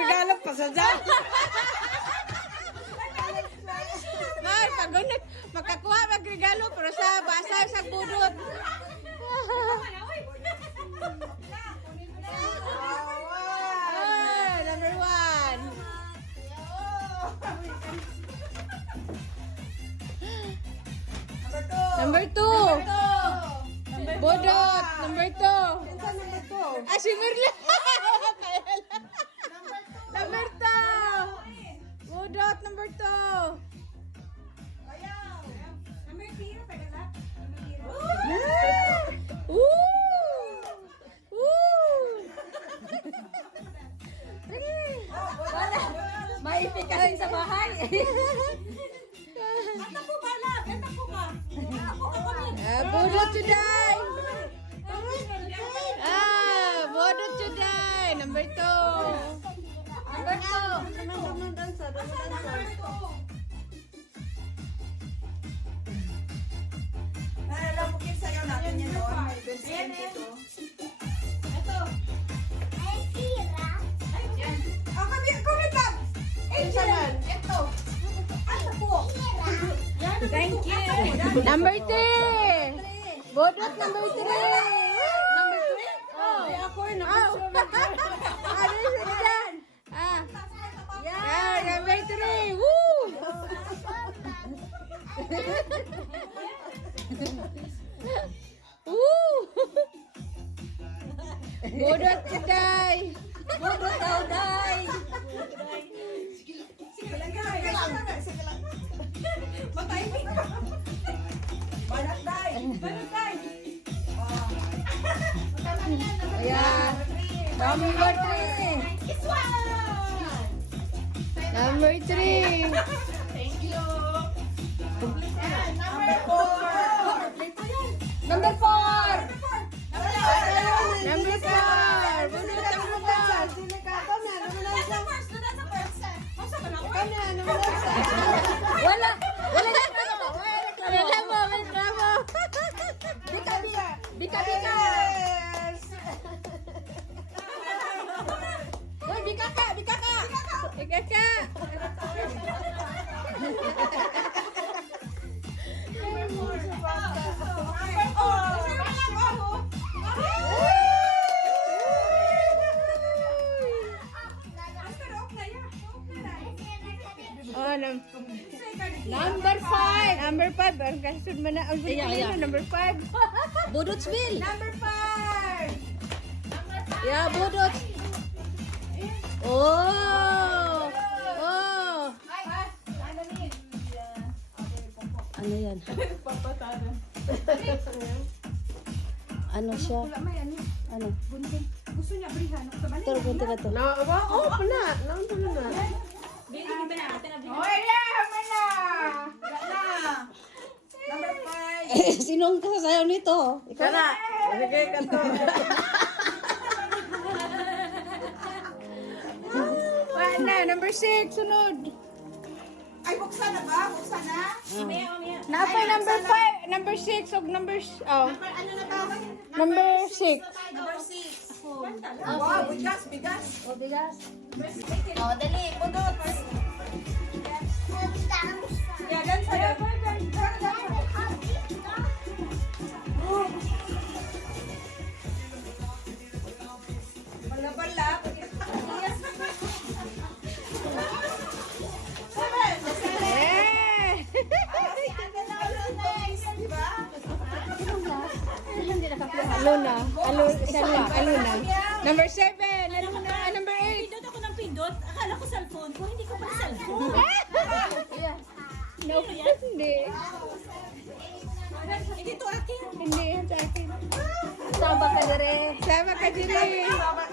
regalo pa sa dyan. Mar, pagunit. Makakuha magregalo pero sa basa sa budot. Number 1. Number 2. Budot. Number 2. Ah, si Merla. Number 2. Budot. Number 2. Maipit ka rin sa bahay. Budot today. Budot today. Number 2. Number 2. Nalalamukin sa'yo natin yan doon. Thank you. Number 3. Budot number 3. Number 3? Oh. Ay, ako ay Oh. Ano yun dyan? Number 3. Woo! Woo! Budot today. Budot daw, day. Sige lang. Matahimik ka. Banat, day. Ayan. Number 3. Number 3. Number 4. Number 4. Budot number 4. Wala. Wala mo, wala mo. Bika. Uy, bika ka. Ika ka. Oh, number 5. Number 5. Ang kasunod mo na. Ang Yeah. number 5. Budotsville. Number 5. Yeah, budot. Oh. Ano yan? Ano siya? Ano? Gusto niya brihan. Ito, bunti ka to. Pala. Oy, wala. Number 5. Sinong kasasayaw nito? Ikaw na. Bigay ka to. Wala. Number 6. Sunod. Ay, buksan na ba? Napay number 5. Number 6. O number... Oh. Ano na ba? Number 6. Number 6. Wow, bigas. O, bigas. Oh, dali, budot. Yeah, dan sa'yo. Bala-bala. Eh! Aluna. Aluna. Number 7. Aluna. Number 8. Pindot ako ng pindot. Akala ko cellphone ko. Hindi ko pa cellphone. No, hindi. Hindi to akin. Hindi yan sa akin. Sama ka dire. Sama ka diri. Sama